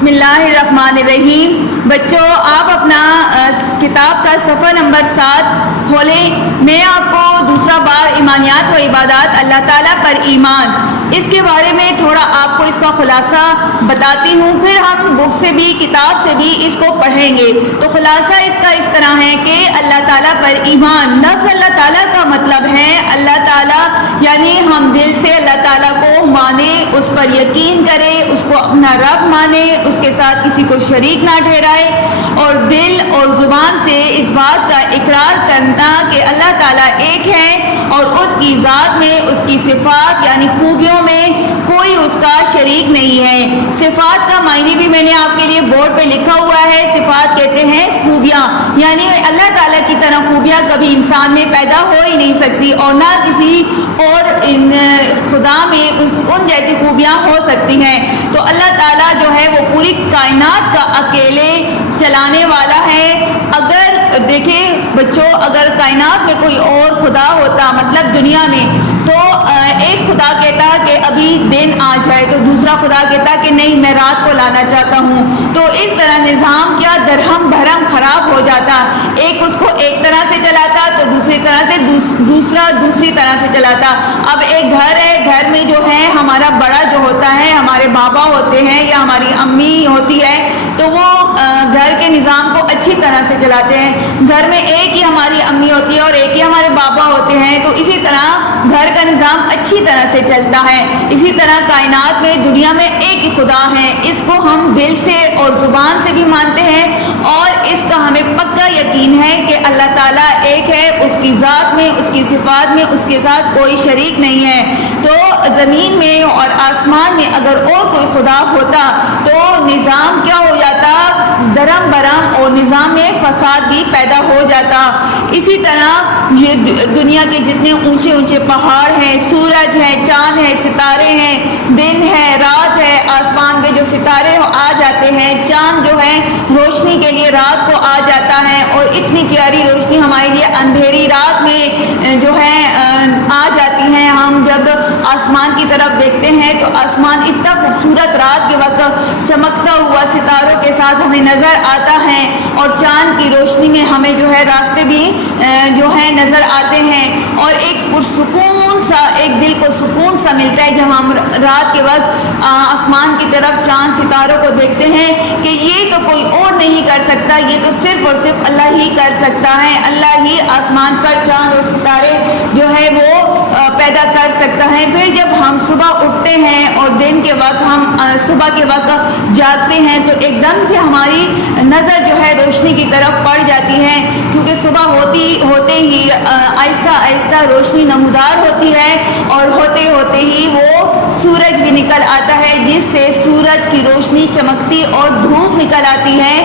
بسم اللہ الرحمن الرحیم۔ بچوں آپ اپنا کتاب کا صفحہ نمبر 7 کھولیں۔ میں آپ کو دوسرا بار ایمانیات و عبادات اللہ تعالیٰ پر ایمان اس کے بارے میں تھوڑا آپ کو اس کا خلاصہ بتاتی ہوں، پھر ہم بک سے بھی کتاب سے بھی اس کو پڑھیں گے۔ تو خلاصہ اس کا اس طرح ہے کہ اللہ تعالیٰ پر ایمان، لفظ اللہ تعالیٰ کا مطلب ہے اللہ تعالیٰ، یعنی ہم دل سے اللہ تعالیٰ کو مانے، اس پر یقین کرے، اس کو اپنا رب مانے، اس کے ساتھ کسی کو شریک نہ ٹھہرائے، اور دل اور زبان سے اس بات کا اقرار کرنا کہ اللہ تعالیٰ ایک ہے اور اس کی ذات میں، اس کی صفات یعنی خوبیوں میں کوئی اس کا شریک نہیں ہے۔ صفات کا معنی بھی میں نے آپ کے لیے بورڈ پہ لکھا ہوا ہے۔ صفات کہتے ہیں خوبیاں، یعنی اللہ تعالیٰ کی طرح خوبیاں کبھی انسان میں پیدا ہو ہی نہیں سکتی، اور نہ کسی اور خدا میں ان جیسی خوبیاں ہو سکتی ہیں۔ تو اللہ تعالیٰ جو ہے وہ پوری کائنات کا اکیلے چلانے والا ہے۔ اگر دیکھیں بچوں، اگر کائنات میں کوئی اور خدا ہوتا، مطلب دنیا میں، تو ایک خدا کہتا کہ ابھی دن آ جائے، تو دوسرا خدا کہتا کہ نہیں میں رات کو لانا چاہتا ہوں، تو اس طرح نظام کیا درہم بھرم خراب ہو جاتا۔ ایک اس کو ایک طرح سے چلاتا تو دوسری طرح سے دوسرا دوسری طرح سے چلاتا۔ اب ایک گھر ہے، گھر میں جو ہے ہمارا بڑا جو ہوتا ہے، ہمارے بابا ہوتے ہیں یا ہماری امی ہوتی ہے، تو وہ گھر کے نظام کو اچھی طرح سے چلاتے ہیں۔ گھر میں ایک ہی ہماری امی ہوتی ہے اور ایک ہی ہمارے بابا ہوتے ہیں، تو اسی طرح گھر کا نظام اچھی طرح سے چلتا ہے۔ اسی طرح کائنات میں، دنیا میں ایک ہی خدا ہے، اس کو ہم دل سے اور زبان سے بھی مانتے ہیں، اور اس کا ہمیں پکا یقین ہے کہ اللہ تعالیٰ ایک ہے، اس کی ذات میں، اس کی صفات میں اس کے ساتھ کوئی شریک نہیں ہے۔ تو زمین میں اور آسمان میں اگر اور کوئی خدا ہوتا تو نظام کیا ہو جاتا؟ درم برم، اور نظام میں فساد بھی پیدا ہو جاتا۔ اسی طرح یہ دنیا کے جتنے اونچے اونچے پہاڑ ہیں، سورج ہے، چاند ہے، ستارے ہیں، دن ہے، رات ہے، آسمان پہ جو ستارے آ جاتے ہیں، چاند جو ہے روشنی کے لیے رات کو آ جاتا ہے، اور اتنی پیاری روشنی ہمارے لیے اندھیری رات میں جو ہے آ جاتی ہے۔ ہم جب آسمان کی طرف دیکھتے ہیں تو آسمان اتنا خوبصورت رات کے وقت چمکتا ہوا ستاروں کے ساتھ ہمیں نظر آتا ہے، اور چاند کی روشنی میں ہمیں جو ہے راستے بھی جو ہے نظر آتے ہیں، اور ایک پرسکون سا، ایک دل کو سکون سا ملتا ہے جب ہم رات کے وقت آسمان کی طرف چاند ستاروں کو دیکھتے ہیں کہ یہ تو کوئی اور نہیں کر سکتا، یہ تو صرف اور صرف اللہ ہی کر سکتا ہے، اللہ ہی آسمان پر چاند اور ستارے جو ہے وہ پیدا کر سکتا ہے۔ پھر جب ہم صبح اٹھتے ہیں اور دن کے وقت ہم صبح کے وقت جاگتے ہیں تو ایک دم سے ہماری نظر جو ہے روشنی کی طرف پڑ جاتی ہے، کیونکہ صبح ہوتے ہی آہستہ آہستہ روشنی نمودار ہوتی ہے، اور ہوتے ہوتے ہی وہ سورج بھی نکل آتا ہے، جس سے سورج کی روشنی چمکتی اور دھوپ نکل آتی ہے،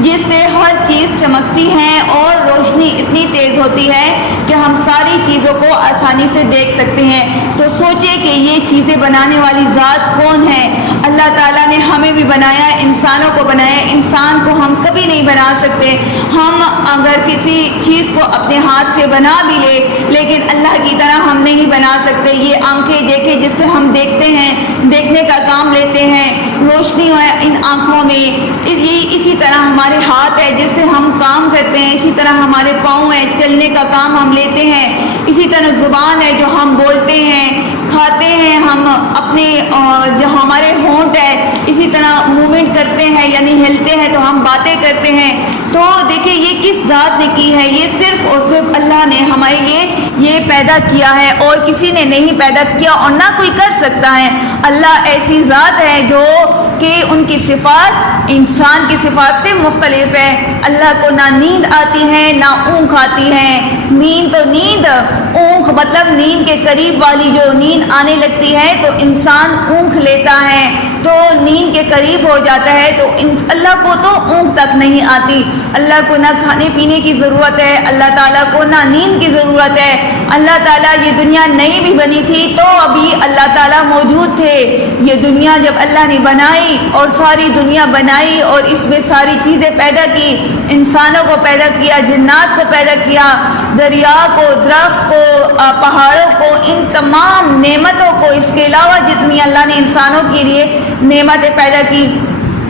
جس سے ہر چیز چمکتی ہے اور روشنی اتنی تیز ہوتی ہے کہ ہم ساری چیزوں کو آسانی سے دیکھ سکتے ہیں۔ تو سوچیں کہ یہ چیزیں بنانے والی ذات کون ہے؟ اللہ تعالیٰ نے ہمیں بھی بنایا، انسانوں کو بنایا۔ انسان کو ہم کبھی نہیں بنا سکتے، ہم اگر کسی چیز کو اپنے ہاتھ سے بنا بھی لے، لیکن اللہ کی طرح ہم نہیں بنا سکتے۔ یہ آنکھیں دیکھیں جس سے ہم دیکھتے ہیں، دیکھنے کا کام لیتے ہیں، روشنی ہے ان آنکھوں میں، اسی طرح ہمارے ہاتھ ہے جس سے ہم کام کرتے ہیں، اسی طرح ہمارے پاؤں ہے، چلنے کا کام ہم لیتے ہیں، اسی طرح زبان ہے جو ہم بولتے ہیں، کھاتے ہیں ہم، اپنے جو ہمارے ہونٹ ہے اسی طرح موومنٹ کرتے ہیں، یعنی ہلتے ہیں تو ہم باتیں کرتے ہیں۔ تو دیکھیں یہ کس ذات نے کی ہے؟ یہ صرف اور صرف اللہ نے ہمارے لیے یہ پیدا کیا ہے، اور کسی نے نہیں پیدا کیا اور نہ کوئی کر سکتا ہے۔ اللہ ایسی ذات ہے جو کہ ان کی صفات انسان کی صفات سے مختلف ہے۔ اللہ کو نہ نیند آتی ہے نہ اونگ آتی ہے۔ نیند تو نیند، اونگ مطلب نیند کے قریب والی جو نیند آنے لگتی ہے تو انسان اونگ لیتا ہے تو نیند کے قریب ہو جاتا ہے، تو اللہ کو تو اونگ تک نہیں آتی۔ اللہ کو نہ کھانے پینے کی ضرورت ہے، اللہ تعالیٰ کو نہ نیند کی ضرورت ہے۔ اللہ تعالیٰ یہ دنیا نئی بھی بنی تھی تو ابھی اللہ تعالیٰ موجود تھے۔ یہ دنیا جب اللہ نے بنائی اور ساری دنیا بنائی اور اس میں ساری چیزیں پیدا کی، انسانوں کو پیدا کیا، جنات کو پیدا کیا، دریا کو، درخت کو، پہاڑوں کو، ان تمام نعمتوں کو، اس کے علاوہ جتنی اللہ نے انسانوں کے لیے نعمتیں پیدا کی،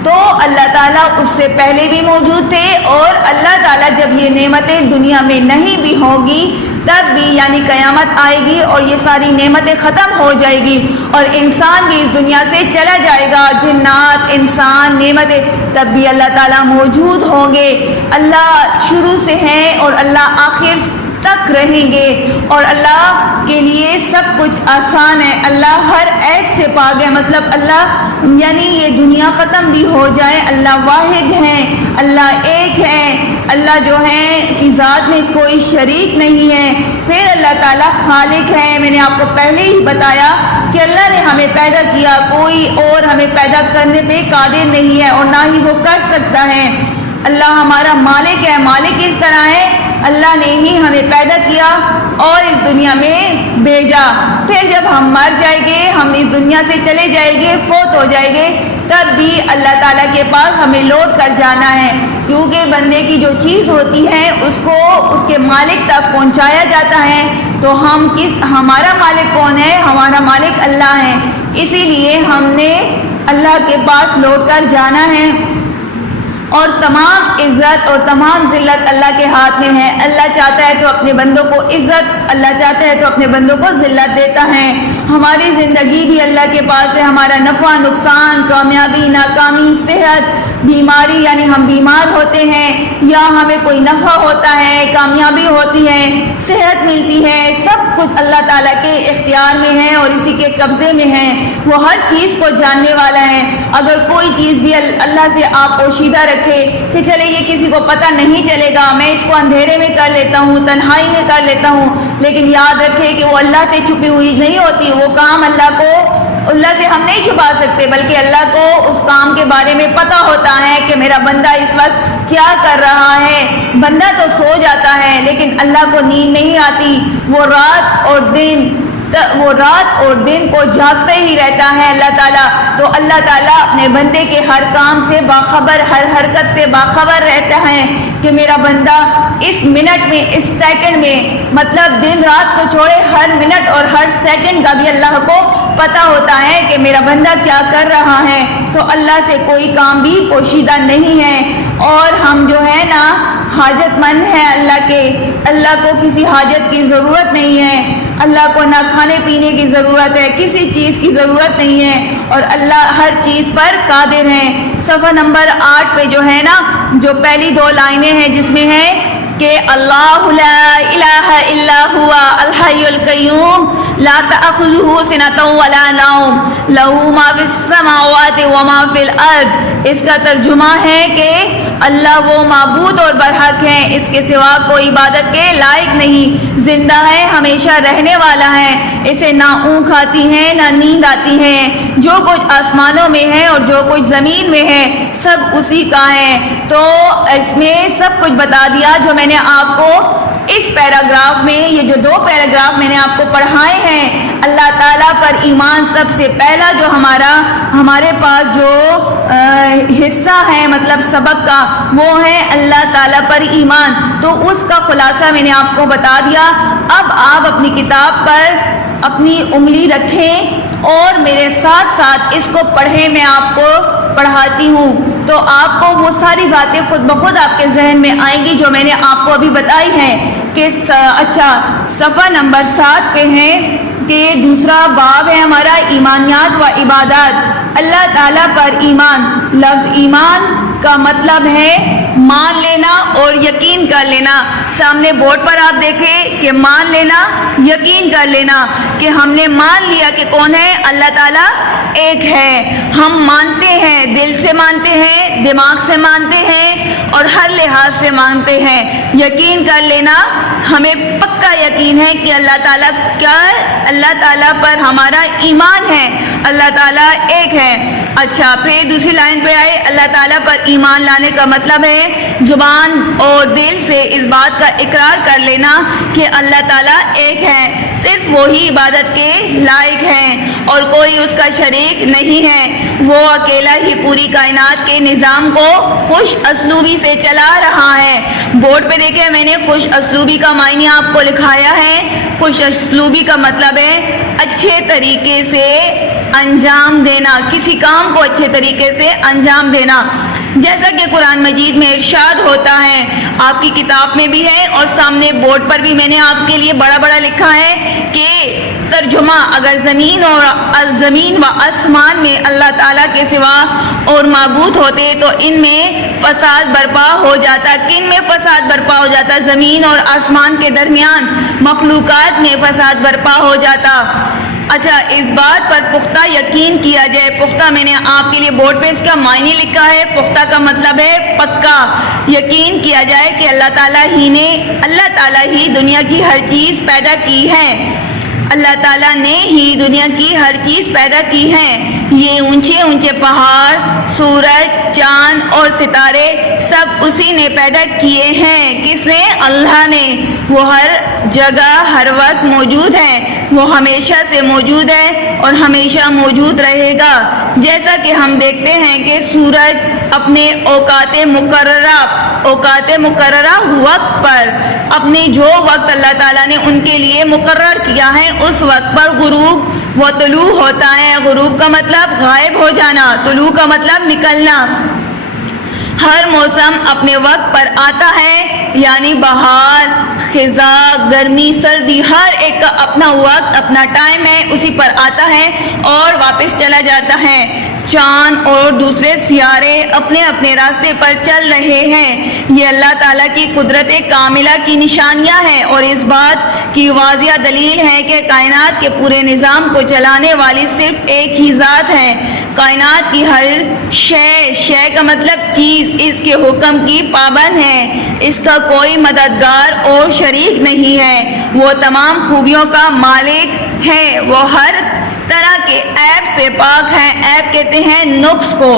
تو اللہ تعالیٰ اس سے پہلے بھی موجود تھے، اور اللہ تعالیٰ جب یہ نعمتیں دنیا میں نہیں بھی ہوگی تب بھی، یعنی قیامت آئے گی اور یہ ساری نعمتیں ختم ہو جائے گی اور انسان بھی اس دنیا سے چلا جائے گا، جنات، انسان، نعمتیں، تب بھی اللہ تعالیٰ موجود ہوں گے۔ اللہ شروع سے ہیں اور اللہ آخر تک رہیں گے، اور اللہ کے لیے سب کچھ آسان ہے، اللہ ہر عیب سے پاک ہے۔ مطلب اللہ، یعنی یہ دنیا ختم بھی ہو جائے، اللہ واحد ہیں، اللہ ایک ہے، اللہ جو ہے کی ذات میں کوئی شریک نہیں ہے۔ پھر اللہ تعالیٰ خالق ہے، میں نے آپ کو پہلے ہی بتایا کہ اللہ نے ہمیں پیدا کیا، کوئی اور ہمیں پیدا کرنے پہ قادر نہیں ہے اور نہ ہی وہ کر سکتا ہے۔ اللہ ہمارا مالک ہے۔ مالک کس طرح ہے؟ اللہ نے ہی ہمیں پیدا کیا اور اس دنیا میں بھیجا۔ پھر جب ہم مر جائیں گے، ہم اس دنیا سے چلے جائیں گے، فوت ہو جائیں گے، تب بھی اللہ تعالیٰ کے پاس ہمیں لوٹ کر جانا ہے، کیونکہ بندے کی جو چیز ہوتی ہے اس کو اس کے مالک تک پہنچایا جاتا ہے۔ تو ہمارا مالک کون ہے؟ ہمارا مالک اللہ ہے، اسی لیے ہم نے اللہ کے پاس لوٹ کر جانا ہے، اور تمام عزت اور تمام ذلت اللہ کے ہاتھ میں ہے۔ اللہ چاہتا ہے تو اپنے بندوں کو عزت، اللہ چاہتا ہے تو اپنے بندوں کو ذلت دیتا ہے۔ ہماری زندگی بھی اللہ کے پاس ہے، ہمارا نفع نقصان، کامیابی ناکامی، صحت بیماری، یعنی ہم بیمار ہوتے ہیں یا ہمیں کوئی نفع ہوتا ہے، کامیابی ہوتی ہے، صحت ملتی ہے، سب کچھ اللہ تعالیٰ کے اختیار میں ہے اور اسی کے قبضے میں ہے۔ وہ ہر چیز کو جاننے والا ہے۔ اگر کوئی چیز بھی اللہ سے آپ پوشیدہ رکھے کہ چلے یہ کسی کو پتہ نہیں چلے گا، میں اس کو اندھیرے میں کر لیتا ہوں، تنہائی میں کر لیتا ہوں، لیکن یاد رکھے کہ وہ اللہ سے چھپی ہوئی نہیں ہوتی۔ وہ کام اللہ سے ہم نہیں چھپا سکتے، بلکہ اللہ کو اس کام کے بارے میں پتہ ہوتا ہے کہ میرا بندہ اس وقت کیا کر رہا ہے۔ بندہ تو سو جاتا ہے لیکن اللہ کو نیند نہیں آتی، وہ رات اور دن کو جاگتے ہی رہتا ہے اللہ تعالیٰ۔ تو اللہ تعالیٰ اپنے بندے کے ہر کام سے باخبر، ہر حرکت سے باخبر رہتا ہے کہ میرا بندہ اس منٹ میں، اس سیکنڈ میں، مطلب دن رات کو چھوڑے ہر منٹ اور ہر سیکنڈ کا بھی اللہ کو پتہ ہوتا ہے کہ میرا بندہ کیا کر رہا ہے۔ تو اللہ سے کوئی کام بھی پوشیدہ نہیں ہے، اور ہم جو ہے نا حاجت مند ہیں اللہ کے۔ اللہ کو کسی حاجت کی ضرورت نہیں ہے، اللہ کو نہ کھانے پینے کی ضرورت ہے، کسی چیز کی ضرورت نہیں ہے، اور اللہ ہر چیز پر قادر ہے۔ صفحہ نمبر 8 پہ جو ہے نا، جو پہلی 2 لائنیں ہیں جس میں ہے کہ اللہ لا الہ الا ہوا الحی القیوم لا تأخذہ سنۃ ولا نوم لہ ما فی السماوات وما فی الارض۔ اس کا ترجمہ ہے کہ اللہ وہ معبود اور برحق ہے، اس کے سوا کوئی عبادت کے لائق نہیں، زندہ ہے، ہمیشہ رہنے والا ہے، اسے نہ اونگ آتی ہے نہ نیند آتی ہے، جو کچھ آسمانوں میں ہے اور جو کچھ زمین میں ہے سب اسی کا ہے۔ تو اس میں سب کچھ بتا دیا جو میں نے آپ کو اس پیراگراف میں، یہ جو 2 پیراگراف میں نے آپ کو پڑھائے ہیں۔ اللہ تعالیٰ پر ایمان سب سے پہلا جو ہمارے پاس جو حصہ ہے، مطلب سبق کا، وہ ہے اللہ تعالیٰ پر ایمان۔ تو اس کا خلاصہ میں نے آپ کو بتا دیا۔ اب آپ اپنی کتاب پر اپنی انگلی رکھیں اور میرے ساتھ ساتھ اس کو پڑھیں، میں آپ کو پڑھاتی ہوں تو آپ کو وہ ساری باتیں خود بخود آپ کے ذہن میں آئیں گی جو میں نے آپ کو ابھی بتائی ہیں۔ کہ اچھا، صفحہ نمبر 7 پہ ہے کہ دوسرا باب ہے ہمارا ایمانیات و عبادات۔ اللہ تعالیٰ پر ایمان، لفظ ایمان کا مطلب ہے مان لینا اور یقین کر لینا۔ سامنے بورڈ پر آپ دیکھیں کہ مان لینا، یقین کر لینا، کہ ہم نے مان لیا کہ کون ہے؟ اللہ تعالیٰ ایک ہے۔ ہم مانتے ہیں، دل سے مانتے ہیں، دماغ سے مانتے ہیں اور ہر لحاظ سے مانتے ہیں۔ یقین کر لینا، ہمیں پکا یقین ہے کہ اللہ تعالیٰ پر ہمارا ایمان ہے، اللہ تعالیٰ ایک ہے۔ اچھا، پھر دوسری لائن پہ آئے، اللہ تعالیٰ پر ایمان لانے کا مطلب ہے زبان اور دل سے اس بات کا اقرار کر لینا کہ اللہ تعالیٰ ایک ہے، صرف وہی عبادت کے لائق ہے اور کوئی اس کا شریک نہیں ہے، وہ اکیلا ہی پوری کائنات کے نظام کو خوش اسلوبی سے چلا رہا ہے۔ بورڈ پہ دیکھیں، میں نے خوش اسلوبی کا معنی آپ کو لکھایا ہے۔ خوش اسلوبی کا مطلب ہے اچھے طریقے سے انجام دینا، کسی کام کو اچھے طریقے سے انجام دینا، جیسا کہ قرآن مجید میں ارشاد ہوتا ہے، آپ کی کتاب میں بھی ہے اور سامنے بورڈ پر بھی میں نے آپ کے لیے بڑا بڑا لکھا ہے کہ ترجمہ، اگر زمین و آسمان میں اللہ تعالیٰ کے سوا اور معبود ہوتے تو ان میں فساد برپا ہو جاتا۔ کن میں فساد برپا ہو جاتا؟ زمین اور آسمان کے درمیان مخلوقات میں فساد برپا ہو جاتا۔ اچھا، اس بات پر پختہ یقین کیا جائے، پختہ میں نے آپ کے لیے بورڈ پہ اس کا معنی لکھا ہے، پختہ کا مطلب ہے پکا، یقین کیا جائے کہ اللہ تعالیٰ ہی دنیا کی ہر چیز پیدا کی ہے، اللہ تعالیٰ نے ہی دنیا کی ہر چیز پیدا کی ہے۔ یہ اونچے اونچے پہاڑ، سورج، چاند اور ستارے سب اسی نے پیدا کیے ہیں۔ کس نے؟ اللہ نے۔ وہ ہر جگہ ہر وقت موجود ہے، وہ ہمیشہ سے موجود ہے اور ہمیشہ موجود رہے گا۔ جیسا کہ ہم دیکھتے ہیں کہ سورج اپنے اوقات مقررہ وقت پر، اپنے جو وقت اللہ تعالیٰ نے ان کے لیے مقرر کیا ہے اس وقت پر غروب و طلوع ہوتا ہے۔ غروب کا مطلب غائب ہو جانا، طلوع کا مطلب نکلنا۔ ہر موسم اپنے وقت پر آتا ہے، یعنی بہار، خزاں، گرمی، سردی، ہر ایک کا اپنا وقت، اپنا ٹائم ہے، اسی پر آتا ہے اور واپس چلا جاتا ہے۔ چاند اور دوسرے سیارے اپنے اپنے راستے پر چل رہے ہیں۔ یہ اللہ تعالیٰ کی قدرت کاملہ کی نشانیاں ہیں اور اس بات کی واضح دلیل ہے کہ کائنات کے پورے نظام کو چلانے والی صرف ایک ہی ذات ہے۔ کائنات کی ہر شے کا مطلب چیز اس کے حکم کی پابند ہے، اس کا کوئی مددگار اور شریک نہیں ہے۔ وہ تمام خوبیوں کا مالک ہے، وہ ہر طرح کے عیب سے پاک ہیں۔ عیب کہتے ہیں نقص کو،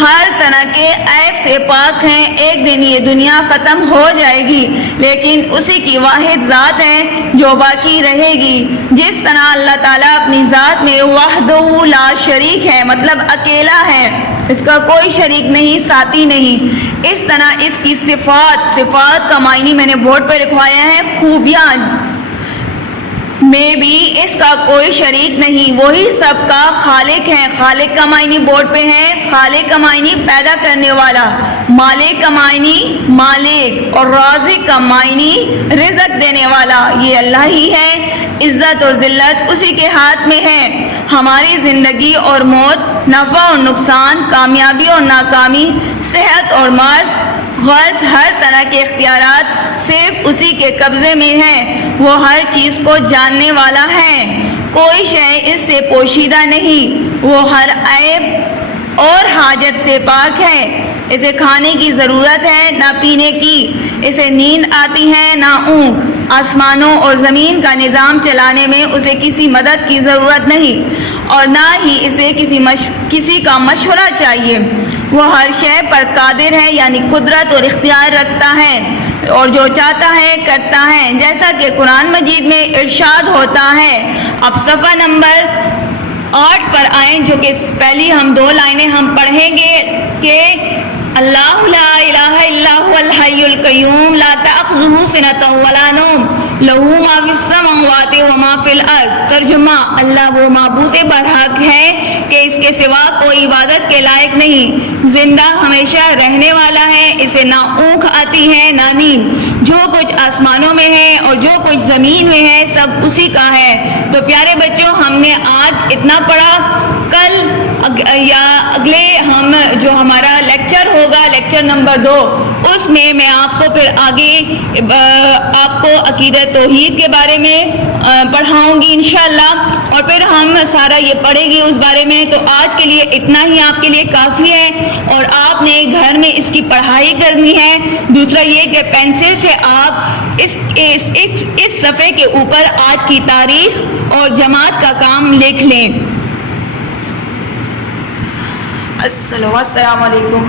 ہر طرح کے عیب سے پاک ہیں۔ ایک دن یہ دنیا ختم ہو جائے گی لیکن اسی کی واحد ذات ہے جو باقی رہے گی۔ جس طرح اللہ تعالیٰ اپنی ذات میں وحدہ لا شریک ہے، مطلب اکیلا ہے، اس کا کوئی شریک نہیں، ساتھی نہیں، اس طرح اس کی صفات کا معنی میں نے بورڈ پہ لکھوایا ہے، خوبیاں میں بھی اس کا کوئی شریک نہیں، وہی سب کا خالق ہے۔ خالق کا معنی بورڈ پہ ہے، خالق کا معنی پیدا کرنے والا، مالک کا معنی مالک اور رازق کا معنی رزق دینے والا، یہ اللہ ہی ہے۔ عزت اور ذلت اسی کے ہاتھ میں ہے۔ ہماری زندگی اور موت، نفع اور نقصان، کامیابی اور ناکامی، صحت اور مرض، غرض ہر طرح کے اختیارات صرف اسی کے قبضے میں ہیں۔ وہ ہر چیز کو جاننے والا ہے، کوئی شے اس سے پوشیدہ نہیں، وہ ہر عیب اور حاجت سے پاک ہے۔ اسے کھانے کی ضرورت ہے نہ پینے کی، اسے نیند آتی ہے نہ اونگ۔ آسمانوں اور زمین کا نظام چلانے میں اسے کسی مدد کی ضرورت نہیں اور نہ ہی اسے کسی کا مشورہ چاہیے۔ وہ ہر شے پر قادر ہے، یعنی قدرت اور اختیار رکھتا ہے اور جو چاہتا ہے کرتا ہے، جیسا کہ قرآن مجید میں ارشاد ہوتا ہے۔ اب صفحہ نمبر 8 پر آئیں، جو کہ پہلی ہم 2 لائنیں ہم پڑھیں گے کہ اللہ لا الہ الا هو الحی القیوم لا تأخذہ سنۃ ولا نوم لہ ما فی السماوات وما فی الارض۔ ترجمہ، اللہ وہ معبود برحق ہے کہ اس کے سوا کوئی عبادت کے لائق نہیں، زندہ ہمیشہ رہنے والا ہے، اسے نہ اونگ آتی ہے نہ نیند، جو کچھ آسمانوں میں ہے اور جو کچھ زمین میں ہے سب اسی کا ہے۔ تو پیارے بچوں، ہم نے آج اتنا پڑھا، کل یا اگلے جو ہمارا لیکچر ہوگا، لیکچر نمبر 2، اس میں میں آپ کو پھر آگے آپ کو عقیدہ توحید کے بارے میں پڑھاؤں گی انشاءاللہ، اور پھر ہم سارا یہ پڑھیں گے اس بارے میں۔ تو آج کے لیے اتنا ہی آپ کے لیے کافی ہے اور آپ نے گھر میں اس کی پڑھائی کرنی ہے۔ دوسرا یہ کہ پینسل سے آپ اس صفحے کے اوپر آج کی تاریخ اور جماعت کا کام لکھ لیں۔ السلام علیکم۔